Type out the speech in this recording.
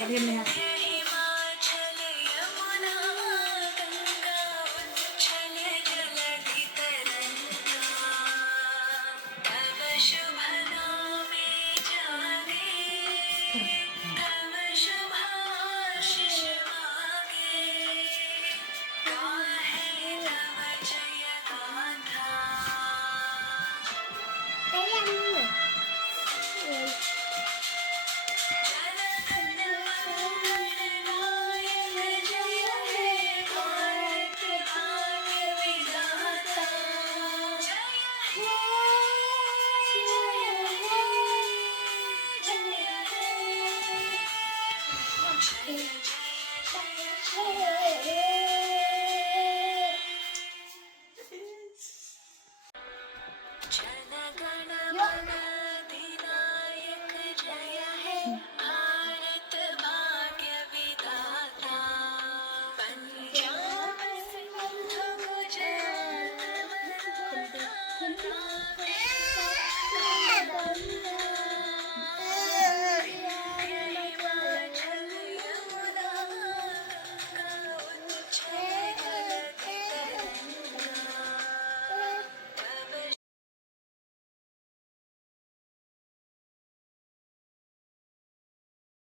बघेन मी हा. हिमाचल यमुना गंगा उच्छल जलधि तरंगा तव शुभ नामे जागे तव शुभाशिष मागे गाहे तव जय गाथा जनगण मंगलदायक जय हे भारत भाग्य विधाता जय हे जय जय